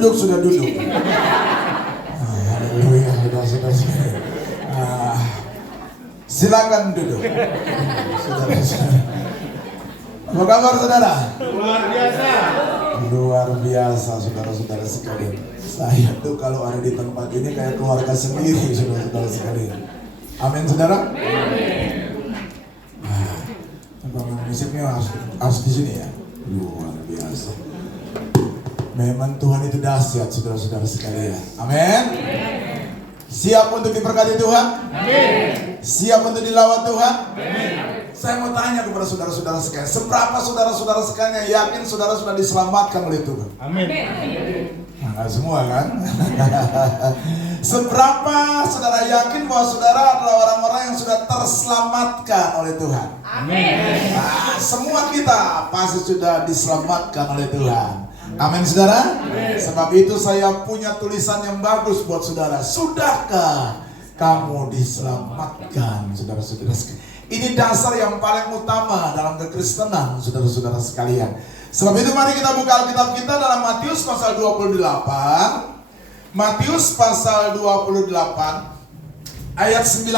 duduk sudah duduk. Haleluya, saudara-saudara sekalian. Silakan duduk. Saudara-saudara. Apa kabar saudara? Luar biasa. Luar biasa saudara-saudara sekalian. Saya tuh kalau ada di tempat ini kayak keluarga sendiri saudara-saudara sekalian. Amin saudara? Amin. Tempat musiknya harus di sini ya. Luar biasa. Memang Tuhan itu dahsyat saudara-saudara sekalian. Amin. Siap untuk diberkati Tuhan? Amin. Siap untuk dilawat Tuhan? Amin. Saya mau tanya kepada saudara-saudara sekalian, seberapa saudara-saudara sekalian yang yakin saudara sudah diselamatkan oleh Tuhan? Amin. Nah, semua kan? Seberapa saudara yakin bahwa saudara adalah orang-orang yang sudah terselamatkan oleh Tuhan? Amin. Nah, semua kita pasti sudah diselamatkan oleh Tuhan. Amin saudara? Amin. Sebab itu saya punya tulisan yang bagus buat saudara. Sudahkah kamu diselamatkan saudara-saudara sekalian? Ini dasar yang paling utama dalam kekristenan saudara-saudara sekalian. Sebab itu mari kita buka Alkitab kita dalam Matius pasal 28. Matius pasal 28 ayat 19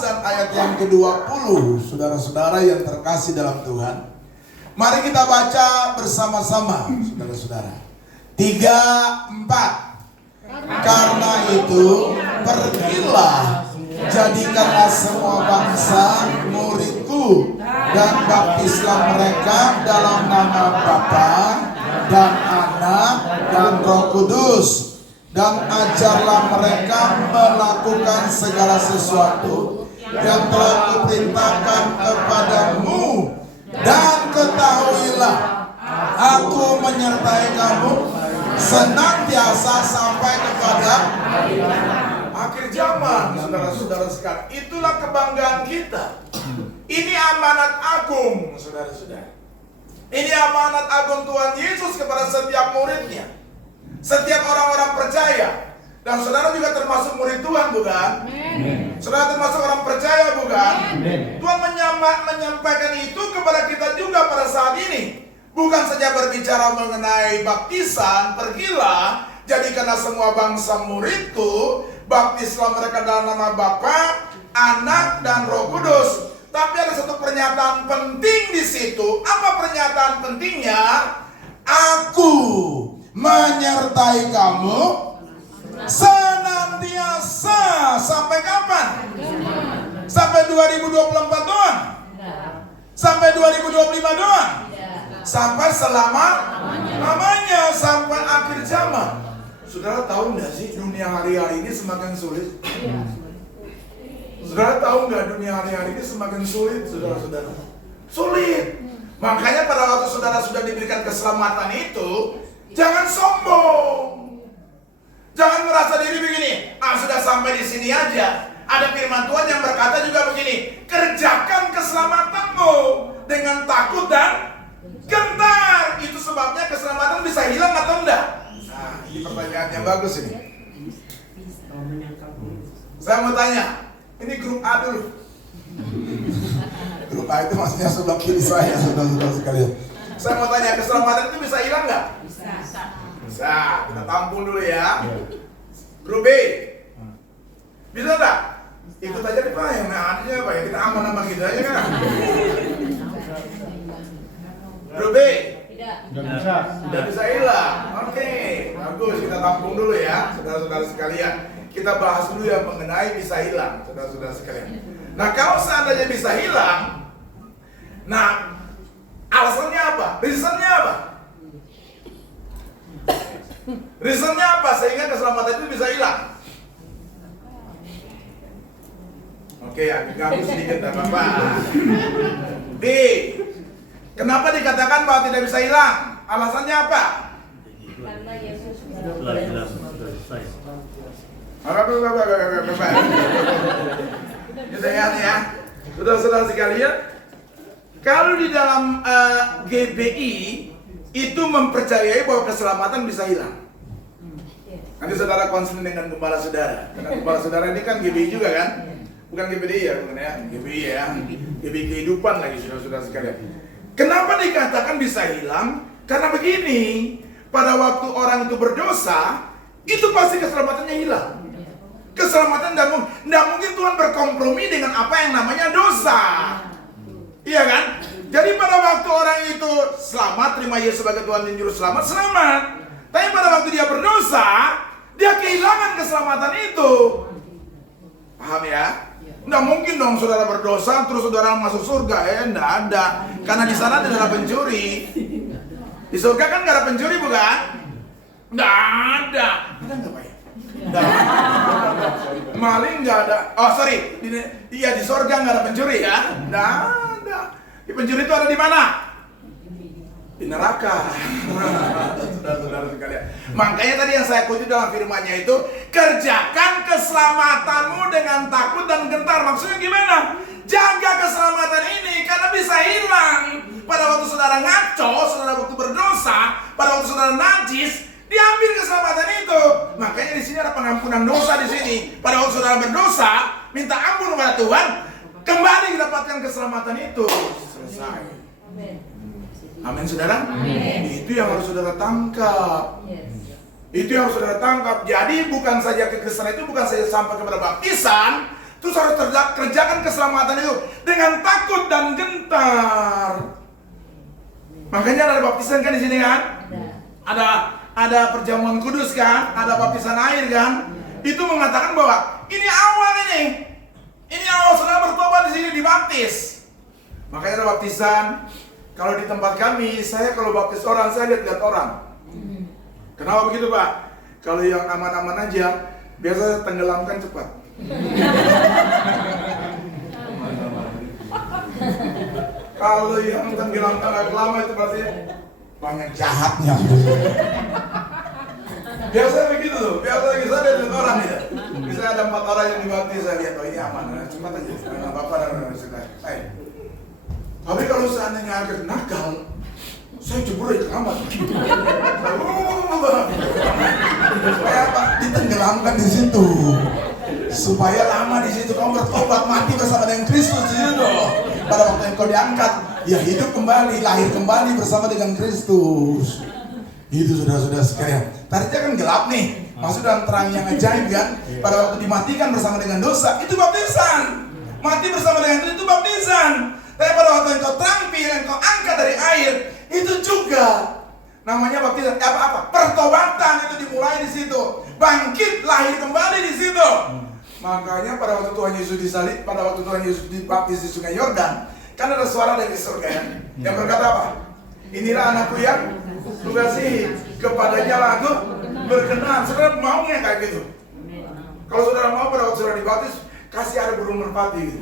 dan ayat yang ke-20. Saudara-saudara yang terkasih dalam Tuhan, mari kita baca bersama-sama saudara-saudara. 3, 4. Karena itu pergilah, jadikanlah semua bangsa muridku dan baptislah mereka dalam nama Bapa dan Anak dan Roh Kudus, dan ajarlah mereka melakukan segala sesuatu yang telah kuperintahkan kepadamu, dan ketahuilah aku menyertai kamu senantiasa sampai kepada akhir zaman. Saudara-saudara sekalian, itulah kebanggaan kita. Ini amanat agung saudara-saudara. Ini amanat agung Tuhan Yesus kepada setiap muridnya, setiap orang-orang percaya. Dan saudara juga termasuk murid Tuhan, bukan? Amen. Saudara termasuk orang percaya, bukan? Amen. Tuhan menyampaikan itu kepada kita juga pada saat ini. Bukan saja berbicara mengenai baptisan, pergilah, jadikanlah semua bangsa muridku, baptislah mereka dalam nama Bapa, Anak dan Roh Kudus. Tapi ada satu pernyataan penting di situ. Apa pernyataan pentingnya? Aku menyertai kamu senantiasa. Sampai kapan? Sampai 2024 doang? Sampai 2025 doang? Sampai selama-lamanya, sampai akhir zaman. Saudara tahu nggak sih dunia hari-hari ini semakin sulit? Saudara tahu nggak dunia hari-hari ini semakin sulit, saudara-saudara? Sulit. Makanya pada waktu saudara sudah diberikan keselamatan itu, jangan sombong. Jangan merasa diri begini, sudah sampai di sini aja. Ada firman Tuhan yang berkata juga begini, kerjakan keselamatanmu dengan takut dan gentar. Itu sebabnya keselamatan bisa hilang atau enggak? Nah, ini pertanyaan yang bagus ini. Saya mau tanya, ini grup A dulu. Grup A itu maksudnya sebelah kiri saya, saudara-saudara sekalian. Saya mau tanya, keselamatan itu bisa hilang nggak? Bisa. Kita tampung dulu ya. Grup B, bisa nggak? Ikut aja deh Pak, yang artinya apa ya? Kita aman-aman gitu aja kan? Grup B, tidak bisa hilang. Oke, bagus. Kita tampung dulu ya, saudara-saudara sekalian. Kita bahas dulu yang mengenai bisa hilang, saudara-saudara sekalian. Nah, kalau seandainya bisa hilang, nah, alasannya apa? Reasonnya apa? Reasonnya apa sehingga keselamatan itu bisa hilang? Oke, agak gabus sedikit tak apa-apa. D, kenapa dikatakan bahwa tidak bisa hilang? Alasannya apa? Karena Yesus Sudah selesai. Kita ingat ya, saudara-saudara sekalian, kalau di dalam GBI itu mempercayai bahwa keselamatan bisa hilang. Nanti saudara konseling dengan gembala saudara. Karena gembala saudara ini kan GBI juga kan? Bukan GBDI ya, bukan ya? GBI ya, GBI kehidupan lagi saudara-saudara sekalian. Kenapa dikatakan bisa hilang? Karena begini, pada waktu orang itu berdosa, itu pasti keselamatannya hilang. Keselamatan tidak mungkin Tuhan berkompromi dengan apa yang namanya dosa. Iya kan? Jadi pada waktu orang itu selamat, terima Yesus sebagai Tuhan dan Juru Selamat, selamat. Tapi pada waktu dia berdosa, dia kehilangan keselamatan itu. Paham ya? Nggak mungkin dong saudara berdosa terus saudara masuk surga, nggak ada. Karena di sana tidak ada pencuri. Di surga kan nggak ada pencuri, bukan? Nggak ada. Ada nggak Pak ya? Nggak ada. Maling nggak ada. Oh sorry, di surga nggak ada pencuri ya? Nggak ada. Di pencuri itu ada di mana? Di neraka. Saudara-saudara sekalian. Makanya tadi yang saya kutip dalam firman-Nya itu, kerjakan keselamatanmu dengan takut dan gentar. Maksudnya gimana? Jaga keselamatan ini karena bisa hilang. Pada waktu saudara ngaco, saudara waktu berdosa, pada waktu saudara najis, diambil keselamatan itu. Makanya di sini ada pengampunan dosa di sini. Pada waktu saudara berdosa, minta ampun kepada Tuhan, kembali mendapatkan keselamatan itu. Selesai. Amin saudara. Itu yang harus saudara tangkap. Itu yang harus saudara tangkap. Jadi bukan saja kekristenan itu bukan saja sampai kepada baptisan, terus harus kerjakan keselamatan itu dengan takut dan gentar. Makanya ada baptisan kan di sini kan? Ada perjamuan kudus kan? Ada baptisan air kan? Itu mengatakan bahwa ini awal ini. Ini awal saudara bertobat di sini dibaptis. Makanya ada baptisan. Kalau di tempat kami, saya kalau baptis orang, saya lihat orang. Kenapa begitu Pak? Kalau yang aman-aman aja, biasa tenggelamkan cepat. Kalau yang tenggelamkan agak lama itu pasti banyak jahatnya. Biasa begitu tuh, biasa saya lihat orang ya. Bisa ada 4 orang yang dibaptis, saya lihat, oh ini aman, cepat aja. Karena Bapak dan saudara. Tapi kalau seandainya agak nakal, saya jebur di kamar. Supaya apa? Ditenggelamkan di situ. Supaya lama di situ kamu bertobat mati bersama dengan Kristus di situ. Pada waktu yang kau diangkat, ya hidup kembali, lahir kembali bersama dengan Kristus. Itu saudara-saudara sekalian. Tadinya kan gelap nih, masuk dalam terang yang ajaib kan. Pada waktu dimatikan bersama dengan dosa, itu baptisan. Mati bersama dengan itu baptisan. Tapi pada waktu engkau terampil, engkau angkat dari air, itu juga namanya baptisan. Apa? Pertobatan itu dimulai di situ. Bangkit, lahir kembali di situ. Makanya pada waktu Tuhan Yesus disalib, pada waktu Tuhan Yesus dibaptis di Sungai Yordan, kan ada suara dari surga yang berkata apa? Inilah anakku yang kukasihi, kepadanya lah aku berkenan. Saudara mau nggak kayak gitu? Kalau saudara mau pada waktu saudara dibaptis, kasih ada burung merpati gitu.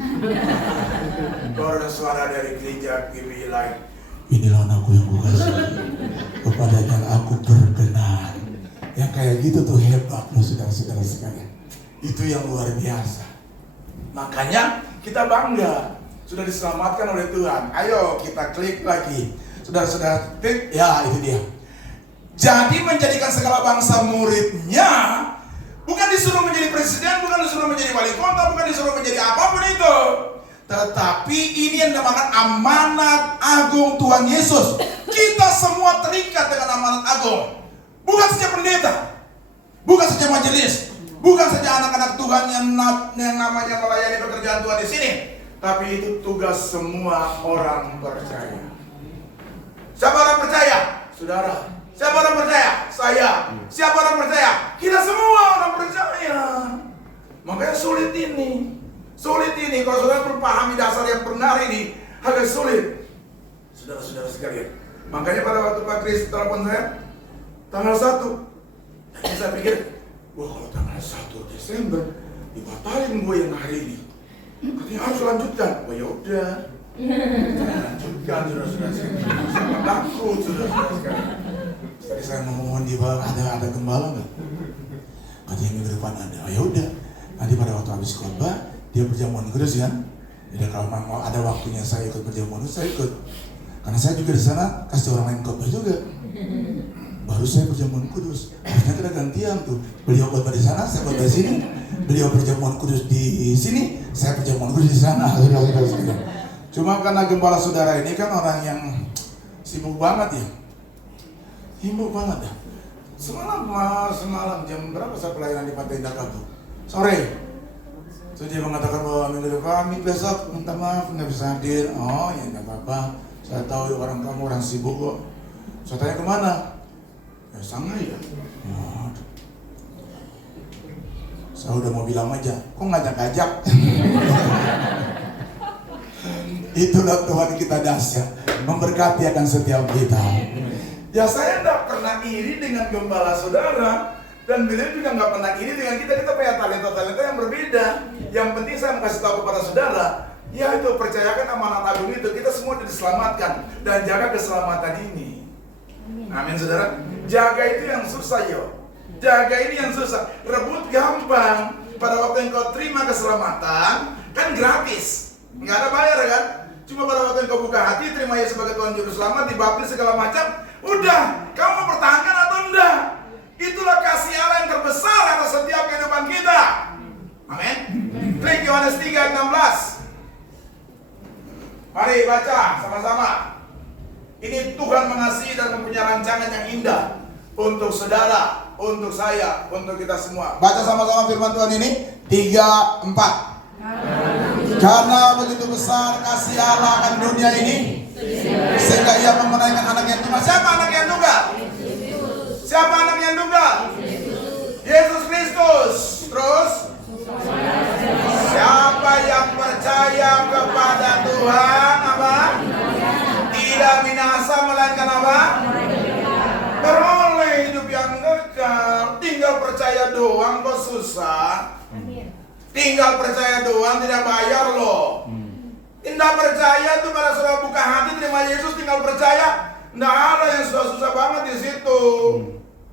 Kalau ada suara dari gereja bilang, inilah anakku yang kukasihi, kepadanya aku berkenan. Yang kayak gitu tuh hebat loh saudara-saudara sekalian. Itu yang luar biasa. Makanya kita bangga sudah diselamatkan oleh Tuhan. Ayo kita klik lagi. Saudara-saudara klik, ya itu dia. Jadi menjadikan segala bangsa muridnya. Bukan disuruh menjadi presiden, bukan disuruh menjadi wali kota, bukan disuruh menjadi apapun itu. Tetapi ini yang dinamakan amanat agung Tuhan Yesus. Kita semua terikat dengan amanat agung. Bukan saja pendeta, bukan saja majelis, bukan saja anak-anak Tuhan yang namanya melayani pekerjaan Tuhan di sini. Tapi itu tugas semua orang percaya. Siapa orang percaya? Saudara. Siapa orang percaya? Saya. Siapa orang percaya? Kita semua orang percaya. Makanya sulit ini. Sulit ini. Kalau saudara berpahami dasar yang benar ini, agak sulit. Saudara-saudara sekalian. Makanya pada waktu Pak Kris telepon saya, tanggal 1. Jadi saya pikir, wah kalau tanggal 1 Desember, dibatalin gue yang hari ini. Katanya harus lanjutkan. Oh ya udah. Lanjutkan saudara-saudara sekalian. Sama takut saudara-saudara sekalian. Tadi saya ngomong di bawah ada gembala nggak? Katanya minggu depan ada. Oh ya udah. Nanti pada waktu habis khotbah dia perjamuan kudus kan. Jadi kalau memang ada waktunya saya ikut perjamuan kudus, saya ikut. Karena saya juga di sana kasih orang lain khotbah juga. Baru saya perjamuan kudus. Harusnya kita gantian tuh. Beliau khotbah di sana, saya khotbah di sini. Beliau perjamuan kudus di sini, saya perjamuan kudus di sana. Cuma karena gembala saudara ini kan orang yang sibuk banget ya. Sibuk banget ya. Semalam jam berapa saya pelayanan di Pantai Indah Kapuk? Sore. Terus dia mengatakan bahwa minggu depan, besok minta maaf nggak bisa hadir. Oh ya nggak apa-apa. Saya tahu orang kamu orang sibuk kok. Saya tanya kemana? Ya sana ya. Aduh. Saya udah mau bilang aja, kok ngajak-ngajak? Itulah Tuhan kita dahsyat, memberkati akan setiap kita. Ya saya tidak pernah iri dengan gembala saudara, dan beliau juga nggak pernah iri dengan kita. Kita punya talenta-talenta yang berbeda. Yang penting saya mau kasih tahu kepada saudara, ya itu percayakan amanat agung itu, kita semua diselamatkan dan jaga keselamatan ini. Amin saudara. Jaga itu yang susah yo. Jaga ini yang susah. Rebut gampang. Pada waktu engkau terima keselamatan kan gratis, nggak ada bayar kan. Cuma pada waktu engkau buka hati, terima Yesus sebagai Tuhan Juru Selamat, dibaptis segala macam, udah, kamu mau pertahankan atau enggak? Itulah kasih Allah yang terbesar atas setiap kehidupan kita. Amin. Klik Yohanes 3 ayat 16. Mari baca sama-sama. Ini Tuhan mengasihi dan mempunyai rancangan yang indah untuk saudara, untuk saya, untuk kita semua. Baca sama-sama firman Tuhan ini. 3, 4. Karena begitu besar kasih Allah akan dunia ini, sehingga ia memenangkan anak yang tunggal. Siapa anak yang tunggal? Siapa anak yang tunggal? Yesus Kristus. Terus siapa yang percaya kepada Tuhan apa? Tidak binasa melainkan apa? Beroleh hidup yang kekal. Tinggal percaya doang kok susah. Tinggal percaya doang, tidak bayar loh. Tidak percaya tuh pada saudara buka hati terima Yesus, tinggal percaya. Tidak ada yang susah-susah banget di situ.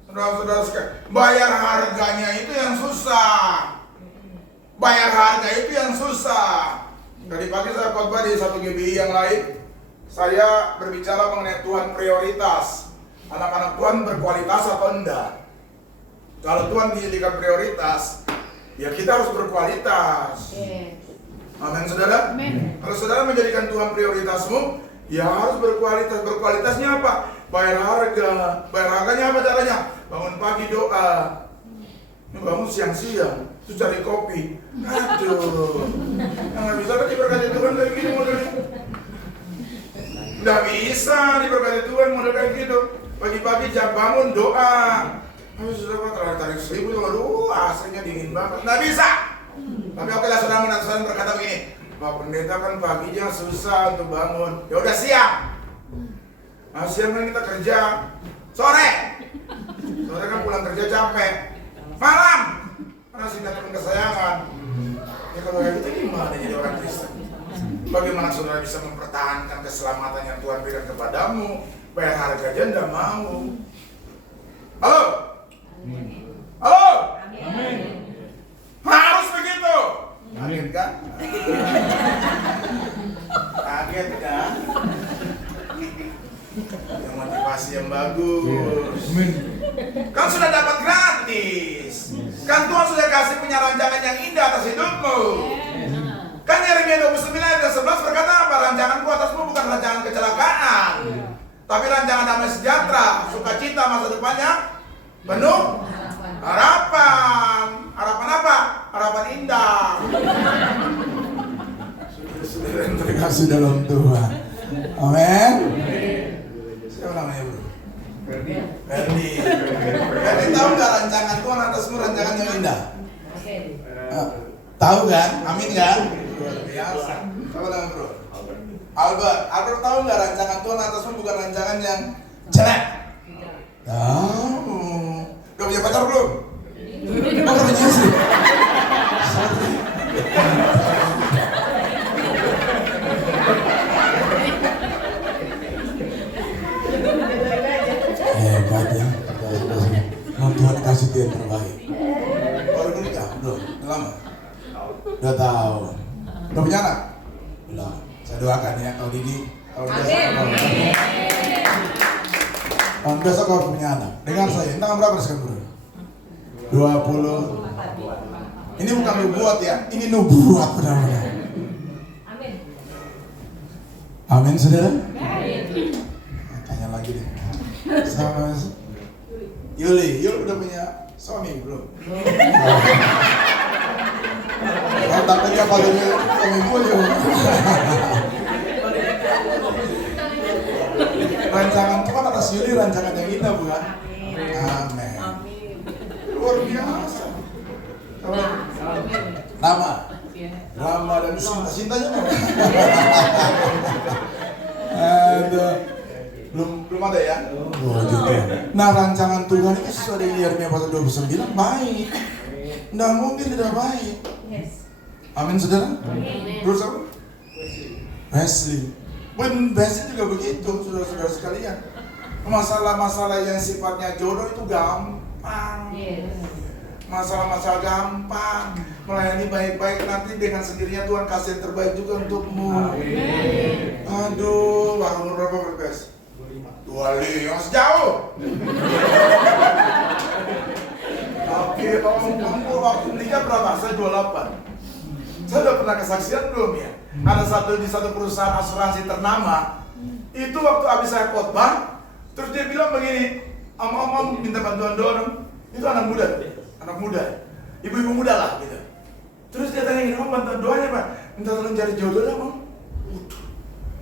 Saudara-saudara sekalian, bayar harganya itu yang susah. Bayar harga itu yang susah. Tadi pagi saya khotbah di satu GBI yang lain. Saya berbicara mengenai Tuhan prioritas. Anak-anak Tuhan berkualitas atau enggak? Kalau Tuhan dijadikan prioritas, ya kita harus berkualitas. Amin saudara. Amen. Kalau saudara menjadikan Tuhan prioritasmu, ya harus berkualitas. Berkualitasnya apa? Bayar harga. Bayar harganya apa caranya? Bangun pagi doa. Bangun siang-siang, terus cari kopi. Aduh, nggak bisa kan diberkati Tuhan kayak gini modelnya. Nggak bisa diberkati Tuhan model kayak gitu. Pagi-pagi jam bangun doa. Aduh, sudah tarik 1000 tuh, aduh, aslinya dingin banget. Nggak bisa. Tapi oke lah, saudara berkata begini, Pak Pendeta kan paginya susah untuk bangun. Ya udah siang. Nah, siang kan kita kerja. Sore kan pulang kerja capek. Malam karena sinetron kesayangan. Ya kalau kayak gitu gimana jadi orang Kristen? Bagaimana saudara bisa mempertahankan keselamatan yang Tuhan berikan kepadamu? Bayar harga aja nggak mau. Halo? Halo? Amin. Harus begitu. Kaget kan? Kaget kan? Yang motivasi yang bagus. Kan sudah dapat gratis. Kan Tuhan sudah kasih punya rancangan yang indah atas hidupmu. Kan Yeremia 29 ayat 11 berkata apa? Rancanganku atasmu bukan rancangan kecelakaan, tapi rancangan damai sejahtera, sukacita masa depannya penuh harapan. Harapan apa? Harapan indah. Saudara yang terkasih dalam Tuhan. Amin. Siapa namanya bro? Ferdi. Ferdi tahu nggak rancangan Tuhan atasmu rancangan yang indah? Tahu kan? Amin kan? Luar biasa. Siapa namanya bro? Albert. Albert tahu nggak rancangan Tuhan atasmu bukan rancangan yang jelek? Tahu. Udah punya pacar belum? Oh, udah punya istri. Hebat ya. Tuhan kasih dia yang terbaik. Baru dulu ya? Belum? Udah lama? Udah tahu. Udah punya anak? Belum. Saya doakan ya kalau Didi. Kalau tahun besok kau punya anak. Dengar saya, tanggal berapa sekarang bro? 20. Ini bukan nubuat ya, ini nubuat benar-benar. Amin. Amin saudara? Tanya lagi deh. Sama Yuli udah punya suami belum? Kalau takutnya pacarnya suami gue juga. Rancangan Tuhan atas Yuli, rancangan yang indah bukan? Amin. Luar biasa. Nama Rama dan Sinta-Sintanya mana? Aduh. Belum ada ya? Oh, gitu. Nah, rancangan Tuhan itu sesuai dengan Yeremia pasal 29 baik. Nggak mungkin tidak baik. Amin, saudara? Terus apa? Wesley. Wesley juga begitu, saudara-saudara sekalian. Masalah-masalah yang sifatnya jodoh itu gampang. Masalah-masalah gampang. Melayani baik-baik, nanti dengan sendirinya Tuhan kasih yang terbaik juga untukmu. Amin. Aduh, umur berapa Bes? 25, yang sejauh. Oke, umur waktu nikah berapa? Saya 28. Saya udah pernah kesaksian belum ya? Ada di satu perusahaan asuransi ternama. Itu waktu habis saya khotbah, terus dia bilang begini, om minta bantuan dorong. Itu anak muda, ibu-ibu muda lah gitu. Terus dia tanya, om bantuan doanya Pak, minta tolong cari jodoh lah om.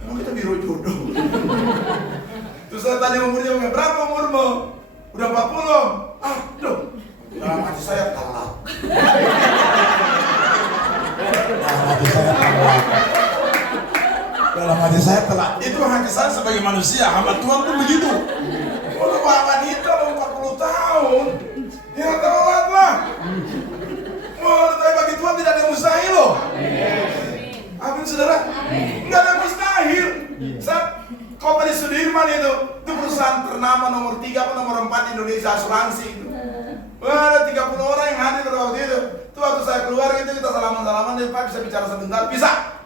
Emang kita biro jodoh. Terus saya tanya umurnya, berapa umurmu? Udah 40 om. Aduh, dalam hati saya talak. Dalam hati saya telat. Itu hati saya sebagai manusia, hamba Tuhan pun begitu. Kalau wanita mau 40 tahun, ya telat lah. Tapi bagi Tuhan tidak ada yang mustahil loh. Amin saudara. Enggak ada yang mustahil. Saat Kompani Sudirman itu perusahaan ternama nomor 3 atau nomor 4 di Indonesia asuransi itu. Ada 30 orang yang hadir pada waktu itu. Itu waktu saya keluar gitu, kita salaman-salaman, dia Pak bisa bicara sebentar? Bisa?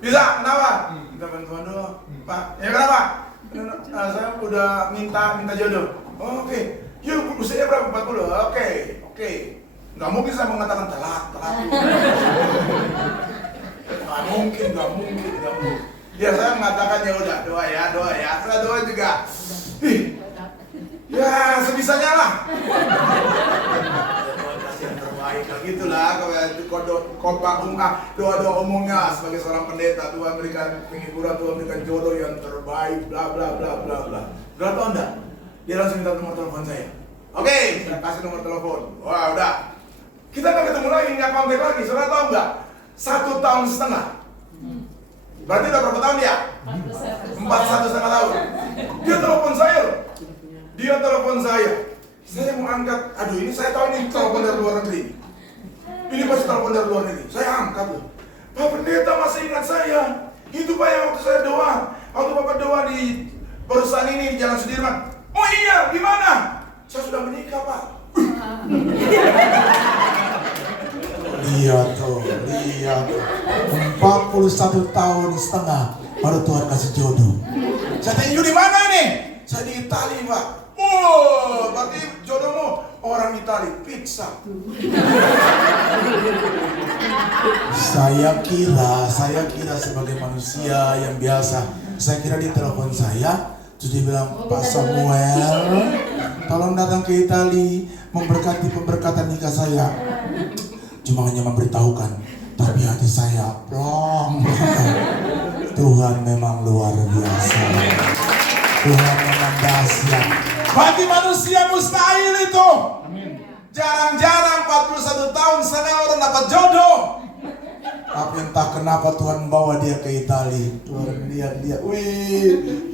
Kenapa? Minta bantuan doang. Pak, ya kenapa? Saya udah minta jodoh. Oh, oke. Yuk, usianya berapa? 40? Oke. Nggak mungkin saya mengatakan telat. Nggak mungkin. Ya saya mengatakan ya udah doa ya. Saya doa juga. Ya sebisanya lah. Yang terbaik lah gitulah doa umumnya sebagai seorang pendeta. Tuhan berikan penghiburan, Tuhan berikan jodoh yang terbaik, bla bla bla bla bla. Gak tau enggak? Dia langsung minta nomor telepon saya. Oke, saya kasih nomor telepon. Wah udah, kita nggak ketemu lagi, nggak kontak lagi. Saudara tahu nggak? 1,5 tahun. Berarti udah berapa tahun dia? 1,5 tahun. Dia telepon saya. Saya mau angkat, aduh ini saya tahu ini telepon dari luar negeri. Ini pasti telepon dari luar negeri. Saya angkat loh. Pak Pendeta masih ingat saya. Itu Pak yang waktu saya doa. Waktu Bapak doa di perusahaan ini di Jalan Sudirman. Oh iya, gimana? Saya sudah menikah Pak. Lihat tuh. 41,5 tahun baru Tuhan kasih jodoh. Saya tanya, di mana ini? Saya di Itali Pak. Oh, berarti jodohmu orang Itali, pizza. Saya kira sebagai manusia yang biasa, saya kira dia telepon saya, terus dia bilang, Pak Samuel, tolong datang ke Itali, memberkati pemberkatan nikah saya. Cuma hanya memberitahukan, tapi hati saya plong. Tuhan memang luar biasa. Tuhan memang dahsyat. Bagi manusia mustahil itu. Jarang-jarang 41 tahun orang dapat jodoh. Tapi entah kenapa Tuhan bawa dia ke Itali. Tuhan lihat dia,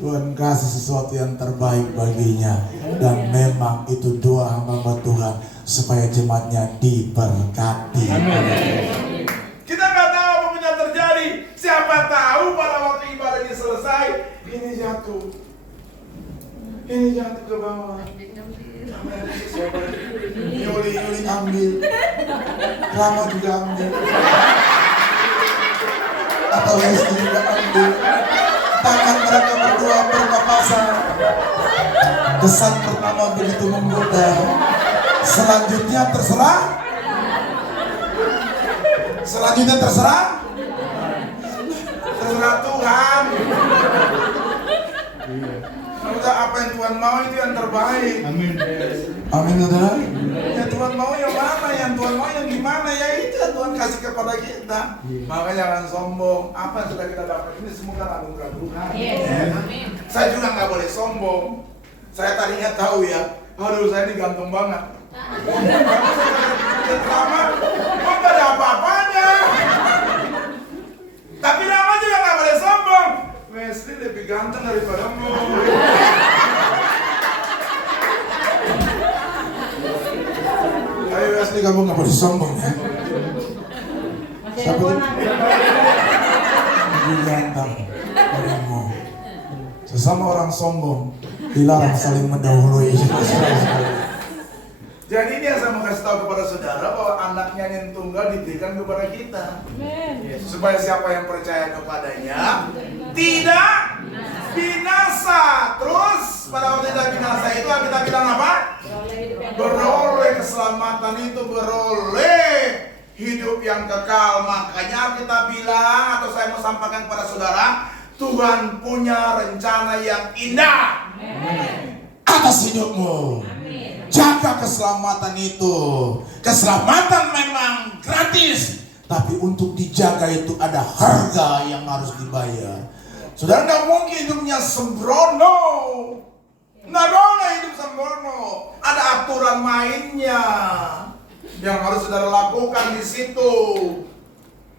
Tuhan kasih sesuatu yang terbaik baginya. Dan memang itu doa hamba Tuhan supaya jemaatnya diberkati. Kita nggak tahu apa yang terjadi. Siapa tahu pada waktu ibadah ini selesai, ini jatuh ke bawah. Yuli ambil, Rama juga ambil, atau Wesley juga ambil. Tangan mereka berdua berpapasan. Kesan pertama begitu menggoda. Selanjutnya terserah. Terserah Tuhan. Udah apa yang Tuhan mau itu yang terbaik. Amin. Amin, saudara. Ya Tuhan mau yang mana, yang Tuhan mau yang gimana, ya itu yang Tuhan kasih kepada kita. Makanya jangan sombong. Apa yang sudah kita dapat ini semua kan anugerah Tuhan. Amin. Saya juga nggak boleh sombong. Saya tadinya tahu ya, aduh saya ini ganteng banget. Lama, kok nggak ada apa-apanya. Tapi lama juga nggak boleh sombong. Wesley lebih ganteng daripada mu. Ayo Wesley, kamu nggak boleh sombong ya. Siapa lebih ganteng darimu? Sesama orang sombong dilarang saling mendahului. Jadi ini yang saya mau kasih tahu kepada saudara, bahwa anaknya yang tunggal diberikan kepada kita, supaya siapa yang percaya kepadanya tidak binasa. Terus pada waktu tidak binasa itu kita bilang apa? Beroleh keselamatan itu, beroleh hidup yang kekal. Makanya kita bilang, atau saya mau sampaikan kepada saudara, Tuhan punya rencana yang indah atas hidupmu. Jaga keselamatan itu. Keselamatan memang gratis, tapi untuk dijaga itu ada harga yang harus dibayar. Saudara nggak mungkin hidupnya sembrono. Nggak boleh hidup sembrono. Ada aturan mainnya yang harus saudara lakukan di situ.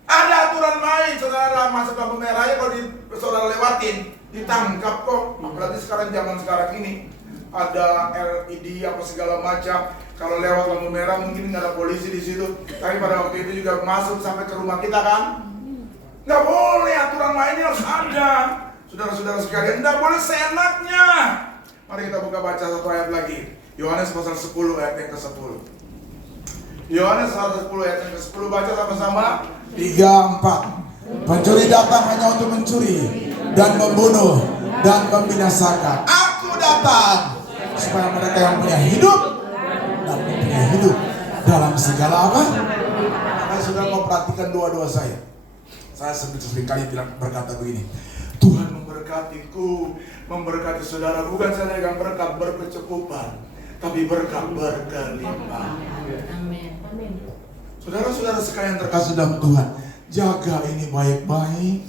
Ada aturan main, saudara. Masuk lampu merahnya kalau saudara lewatin, ditangkap kok. Apalagi sekarang, zaman sekarang ini ada LED apa segala macam. Kalau lewat lampu merah mungkin nggak ada polisi di situ. Tapi pada waktu itu juga masuk sampai ke rumah kita kan. Nggak boleh, aturan mainnya harus ada. Saudara-saudara sekalian, nggak boleh seenaknya. Mari kita buka baca satu ayat lagi. Yohanes pasal 10 ayat yang ke-10. Yohanes pasal 10 ayat yang ke-10, baca sama-sama. 3-4. Pencuri datang hanya untuk mencuri dan membunuh dan membinasakan. Aku datang supaya mereka yang punya hidup dan punya hidup dalam segala apa? Makanya saudara mau perhatikan doa-doa saya. Saya sering kali bilang, berkata begini, Tuhan memberkatiku, memberkati saudara, bukan saja yang berkat berkecukupan, tapi berkat berkelimpahan. Amin. Saudara-saudara sekalian terkasih dalam Tuhan, jaga ini baik-baik.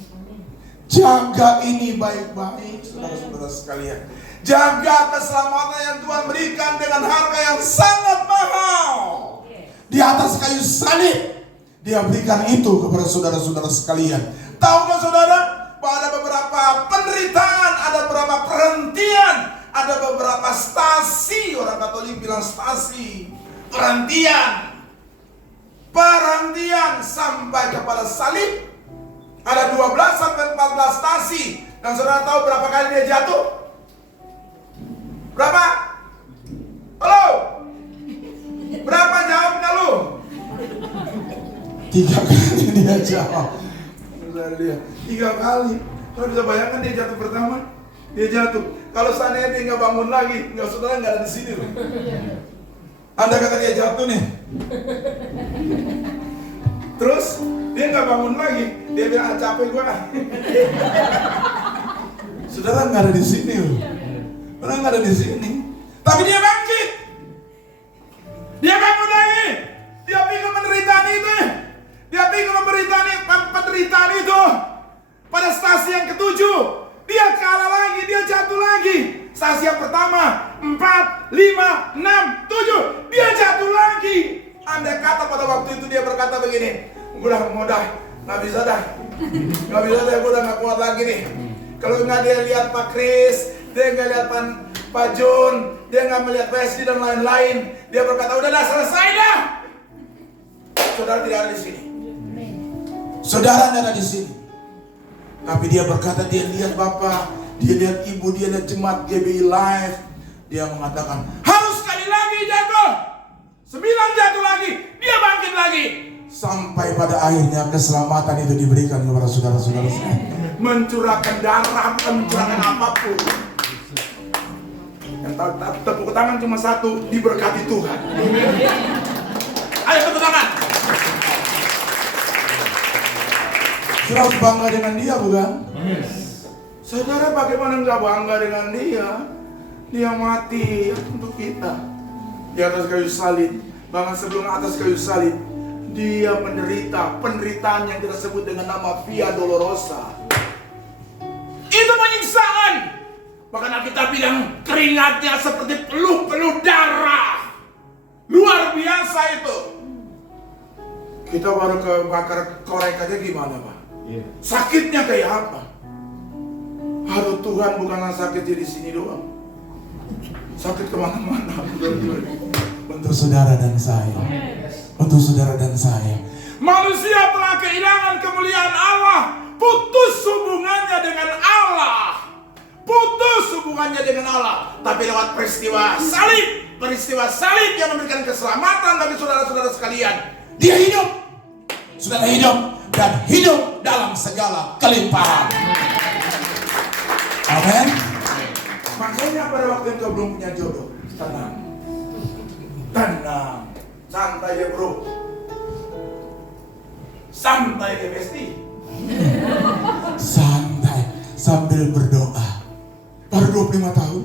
Jaga ini baik-baik, saudara-saudara sekalian. Jaga keselamatan yang Tuhan berikan dengan harga yang sangat mahal. Di atas kayu salib, Dia berikan itu kepada saudara-saudara sekalian. Tahukah saudara, bahwa ada beberapa penderitaan, ada beberapa perhentian, ada beberapa stasi, orang Katolik bilang stasi, perhentian sampai kepada salib. Ada 12 sampai 14 stasi. Dan saudara tahu berapa kali dia jatuh? Berapa? Halo? Berapa jawabnya lu? 3 kali dia jawab. Saudara dia 3 kali. Kalau bisa bayangkan dia jatuh pertama, dia jatuh. Kalau seandainya dia nggak bangun lagi, saudara nggak ada di sini loh. Anda kata dia jatuh nih. Terus dia nggak bangun lagi, dia bilang capek gua. Saudara nggak ada di sini loh. Saudara nggak ada di sini. Tapi dia bangkit. Dia bangun lagi. Dia pikul penderitaan itu. Dia pikul penderitaan itu. Pada stasi yang ke-7, dia kalah lagi, dia jatuh lagi. Stasi yang pertama 4, 5, 6, 7, dia jatuh lagi. Andai kata pada waktu itu dia berkata begini, gue udah nggak bisa dah, gue udah nggak kuat lagi nih. Kalau nggak dia lihat Pak Kris, dia nggak lihat Pak Jun, dia nggak melihat Wesley dan lain-lain, dia berkata udah selesai dah. Saudara tidak ada di sini. Saudara tidak ada di sini. Tapi dia berkata, dia lihat Bapak, dia lihat Ibu, dia lihat jemaat GBI Live. Dia mengatakan, harus sekali lagi jatuh. 9 jatuh lagi, dia bangkit lagi. Sampai pada akhirnya keselamatan itu diberikan kepada saudara-saudara sekalian. Mencurahkan darah, mencurahkan apapun. Yang tepuk tangan cuma satu, diberkati Tuhan. Ayo tepuk tangan. Saudara bangga dengan dia bukan? Saudara, bagaimana nggak bangga dengan dia? Dia mati untuk kita di atas kayu salib. Bahkan sebelum atas kayu salib, dia menderita penderitaan yang kita sebut dengan nama Via Dolorosa. Itu penyiksaan. Bahkan Alkitab bilang keringatnya seperti peluh-peluh darah. Luar biasa itu. Kita baru kebakar korek aja gimana, Pak? Sakitnya kayak apa? Aduh, Tuhan bukanlah sakit di sini doang, sakit kemana-mana. Untuk saudara dan saya, untuk saudara dan saya, manusia telah kehilangan kemuliaan Allah, putus hubungannya dengan Allah, putus hubungannya dengan Allah. Tapi lewat peristiwa salib yang memberikan keselamatan bagi saudara-saudara sekalian, dia hidup, saudara hidup, dan hidup dalam segala kelimpahan. Amin. Makanya pada waktu engkau belum punya jodoh, tenang, tenang, santai ya bro, santai ya besti, santai sambil berdoa. Baru 25 tahun,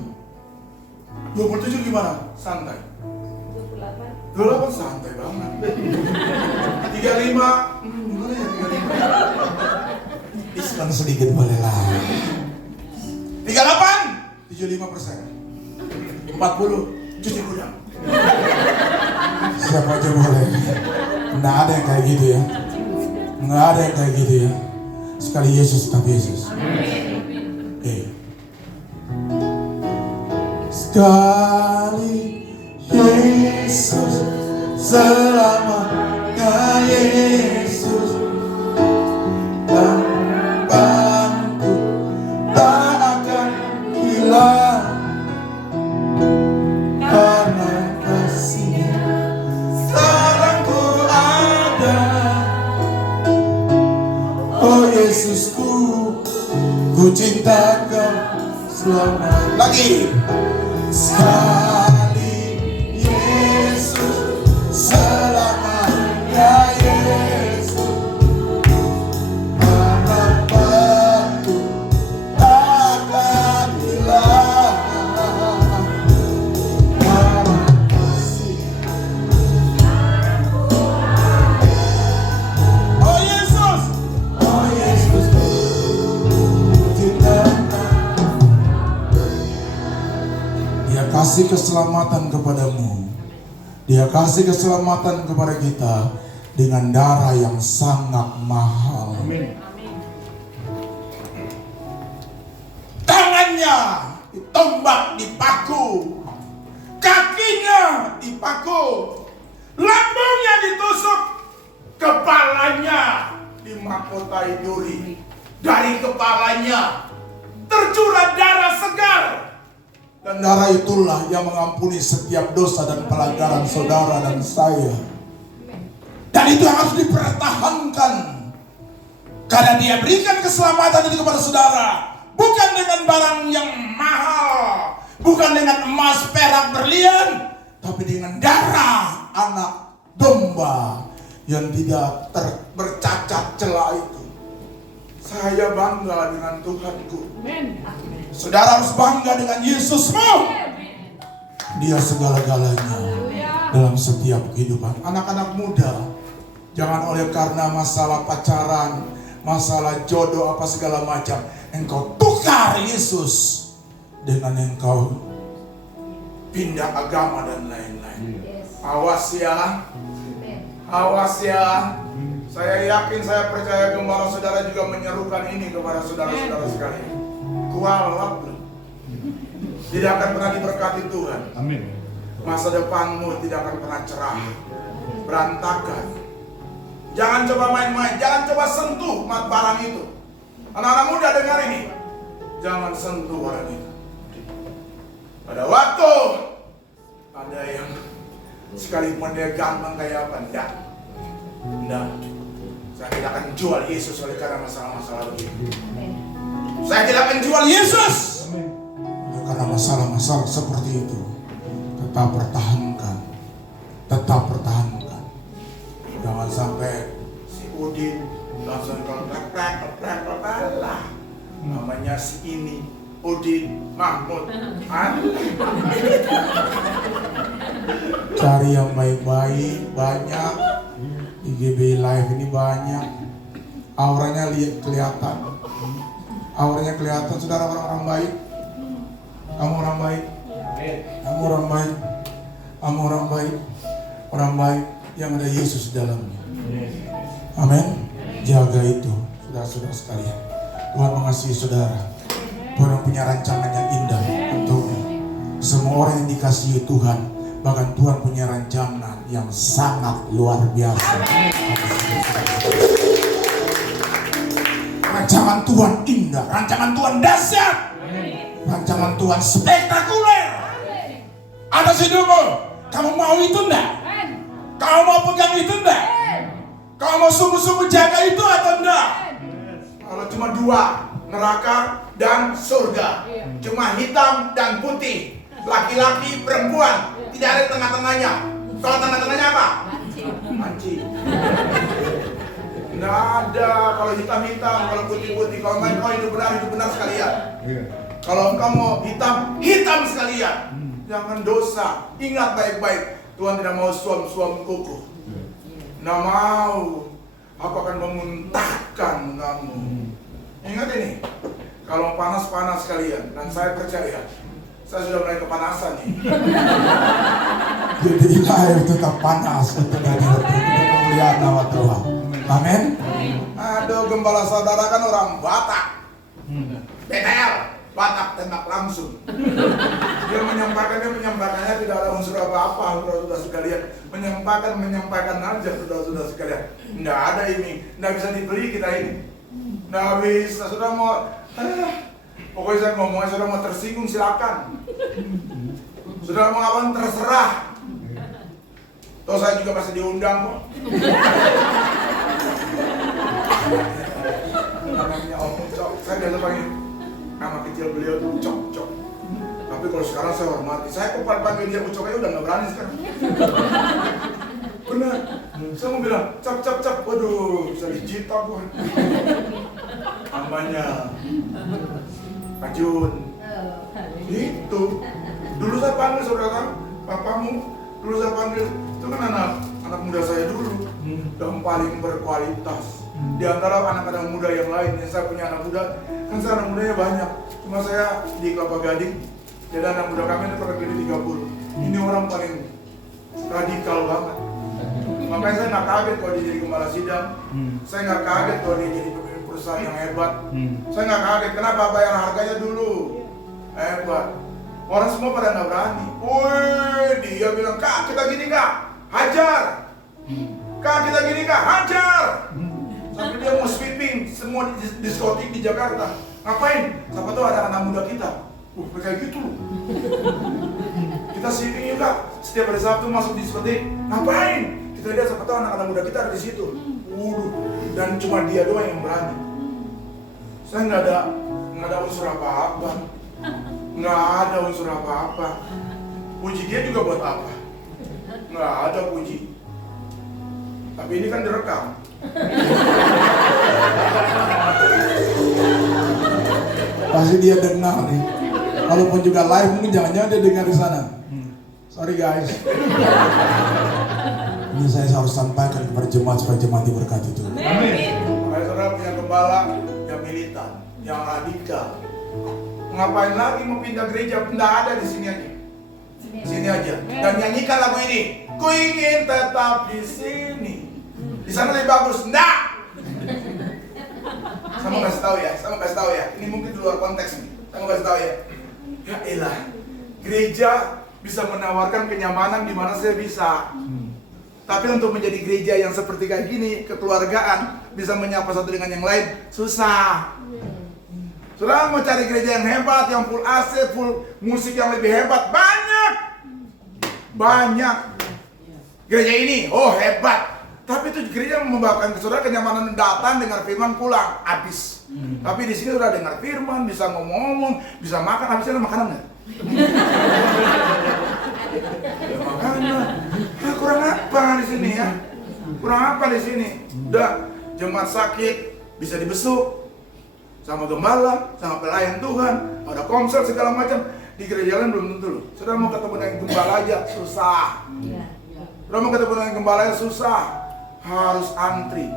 27 gimana? Santai. 28 santai banget. 35 gimana ya 35? Diskon sedikit boleh lah. 38 75%, 40 cuci gudang. Siapa aja boleh. Nggak ada yang kayak gitu ya. Nggak ada yang kayak gitu ya. Sekali Yesus tetap Yesus. Sekali Yesus, selamanya Yesus, tanpaku tak akan hilang, karena kasih-Nya sekarang ku ada. Oh Yesusku, ku cinta Kau selamanya. Lagi. Sekali Yesus, selamanya Yesus, harapanku takkan hilang, karena kasih-Nya. Oh Yesus, oh Yesus, ku cinta. Dia kasih keselamatan kepadamu. Dia kasih keselamatan kepada kita dengan darah yang sangat mahal. Amin. Tangannya ditombak, dipaku, kakinya dipaku, lambungnya ditusuk, kepalanya dimahkotai duri. Dari kepalanya tercurah darah segar. Dan darah itulah yang mengampuni setiap dosa dan pelanggaran saudara dan saya. Dan itu harus dipertahankan, karena Dia berikan keselamatan itu kepada saudara, bukan dengan barang yang mahal, bukan dengan emas, perak, berlian, tapi dengan darah anak domba yang tidak bercacat celah itu. Saya bangga dengan Tuhanku. Saudara harus bangga dengan Yesusmu. Dia segala-galanya dalam setiap kehidupan. Anak-anak muda, jangan oleh karena masalah pacaran, masalah jodoh apa segala macam, engkau tukar Yesus dengan engkau pindah agama dan lain-lain. Awas ya, awas ya. Saya yakin, saya percaya gembala saudara juga menyerukan ini kepada saudara-saudara sekalian. Kualap, tidak akan pernah diberkati Tuhan. Amin. Masa depanmu tidak akan pernah cerah, berantakan. Jangan coba main-main, jangan coba sentuh barang itu. Anak-anak muda dengar ini, jangan sentuh barang itu. Pada waktu ada yang sekalipun dia gampang kayak apa, enggak. Saya tidak akan jual Yesus oleh karena masalah-masalah begini. Saya tidak akan jual Yesus karena masalah-masalah seperti itu. Tetap pertahankan, tetap pertahankan. Jangan sampai si Udin langsung keprek lah. Namanya si ini Udin Mahmud. Cari yang baik-baik, banyak. IGB Live ini banyak. Auranya kelihatan. Auranya kelihatan, saudara, orang-orang baik. Kamu orang baik. Kamu orang baik. Kamu orang baik. Orang baik yang ada Yesus di dalamnya. Amin. Jaga itu, saudara-saudara sekalian. Tuhan mengasihi saudara. Tuhan punya rancangan yang indah untukmu. Semua orang yang dikasihi Tuhan, bahkan Tuhan punya rancangan yang sangat luar biasa. Rancangan Tuhan indah, rancangan Tuhan dahsyat, rancangan Tuhan spektakuler. Atas hidupmu, kamu mau itu enggak? Kamu mau pegang itu enggak? Kamu mau sungguh-sungguh jaga itu atau enggak? Kalau cuma dua, neraka dan surga, cuma hitam dan putih, laki-laki perempuan, tidak ada tengah-tengahnya. Kalau tengah-tengahnya apa? Mancing. Nggak ada. Kalau hitam-hitam, kalau putih-putih, kalau main kau hidup benar sekalian. Kalau engkau mau hitam sekalian. Jangan dosa. Ingat baik-baik, Tuhan tidak mau suam-suam kuku. Nggak mau. Aku akan memuntahkan kamu. Ingat ini, kalau panas-panas sekalian, dan saya percaya, saya sudah mulai kepanasan nih. Jadi live tetap panas untuk melihat nama Tuhan. Amin. Aduh, gembala saudara kan orang Batak. BTL, Batak tembak langsung. Dia menyampaikannya tidak ada unsur apa-apa, saudara-saudara sekalian. Menyampaikan aja, saudara-saudara sekalian. Nggak ada ini, nggak bisa dibeli kita ini. Nggak bisa, sudah mau. Pokoknya saya ngomongnya, sudah mau tersinggung silakan. Sudah mau apa terserah. Toh saya juga pasti diundang kok. Namanya Om Ucok. Saya biasa panggil nama kecil beliau tuh Ucok. Tapi kalau sekarang saya hormati. Saya kok panggil dia Ucok aja udah nggak berani sekarang. Benar. Saya mau bilang cap. Waduh, bisa dijitak gua. Namanya Ajun. Itu. Dulu saya panggil saudara, papamu. Dulu saya panggil, itu kan anak muda saya dulu. Yang paling berkualitas. Di antara anak-anak muda yang lain, yang saya punya anak muda, kan saya anak mudanya banyak. Cuma saya di Kelapa Gading, jadi anak muda kami itu kurang lebih 30. Ini orang paling radikal banget. Makanya saya nggak kaget kalau dia jadi gembala sidang. Saya nggak kaget kalau dia jadi pemimpin perusahaan yang hebat. Saya nggak kaget, kenapa bayar harganya dulu? Hebat. Orang semua pada nggak berani. Wih, dia bilang, Kak, kita gini Kak, hajar. Kak, kita gini Kak, hajar. Sampai dia mau sweeping semua diskotik di Jakarta. Ngapain? Siapa tahu ada anak muda kita. Kayak gitu loh. Kita sweeping juga. Setiap hari Sabtu masuk diskotik. Ngapain? Kita lihat siapa tahu anak-anak muda kita ada di situ. Dan cuma dia doang yang berani. Saya nggak ada unsur apa-apa. Nggak ada unsur apa-apa. Puji dia juga buat apa? Nggak ada puji. Tapi ini kan direkam. Pasti dia dengar nih. Walaupun juga live, mungkin jangan-jangan dia dengar di sana. Sorry guys. Ini saya harus sampaikan kepada jemaat supaya jemaat diberkati Tuhan. Makanya saudara punya gembala yang militan, yang radikal. Ngapain lagi mau pindah gereja? Tidak ada di sini aja. Sini aja. Dan nyanyikan lagu ini. Ku ingin tetap di sini. Di sana lebih bagus. Nggak. Saya mau kasih tahu ya. Ini mungkin di luar konteks nih. Saya mau kasih tahu ya. Ya elah. Gereja bisa menawarkan kenyamanan di mana saya bisa. Tapi untuk menjadi gereja yang seperti kayak gini, kekeluargaan, bisa menyapa satu dengan yang lain, susah. Saudara mau cari gereja yang hebat, yang full AC, full musik yang lebih hebat, banyak. Gereja ini, oh hebat. Tapi itu gereja membawakan ke saudara kenyamanan datang, dengar firman, pulang, habis. Tapi di sini sudah dengar firman, bisa ngomong, bisa makan, habisnya ada makanan nggak? Makanan. Kurang apa di sini ya? Kurang apa di sini? Udah jemaat sakit bisa dibesuk. sama gembala, sama pelayan Tuhan, ada komsel segala macam. Di gereja lain belum tentu loh. Saudara mau ketemu dengan gembala aja susah. Saudara mau ketemu dengan gembala aja susah. Harus antri.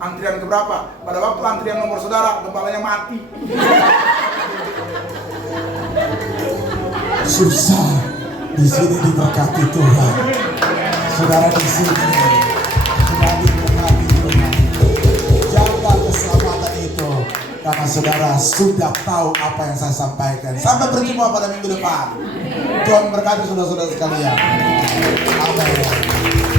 Antrian keberapa? Pada waktu antrian nomor saudara, gembalanya mati. Susah. Di sini diberkati Tuhan. Saudara di sini sudah diberkati Tuhan. Jaga keselamatan itu karena saudara sudah tahu apa yang saya sampaikan. Sampai berjumpa pada minggu depan. Tuhan berkati saudara-saudara sekalian. Amin.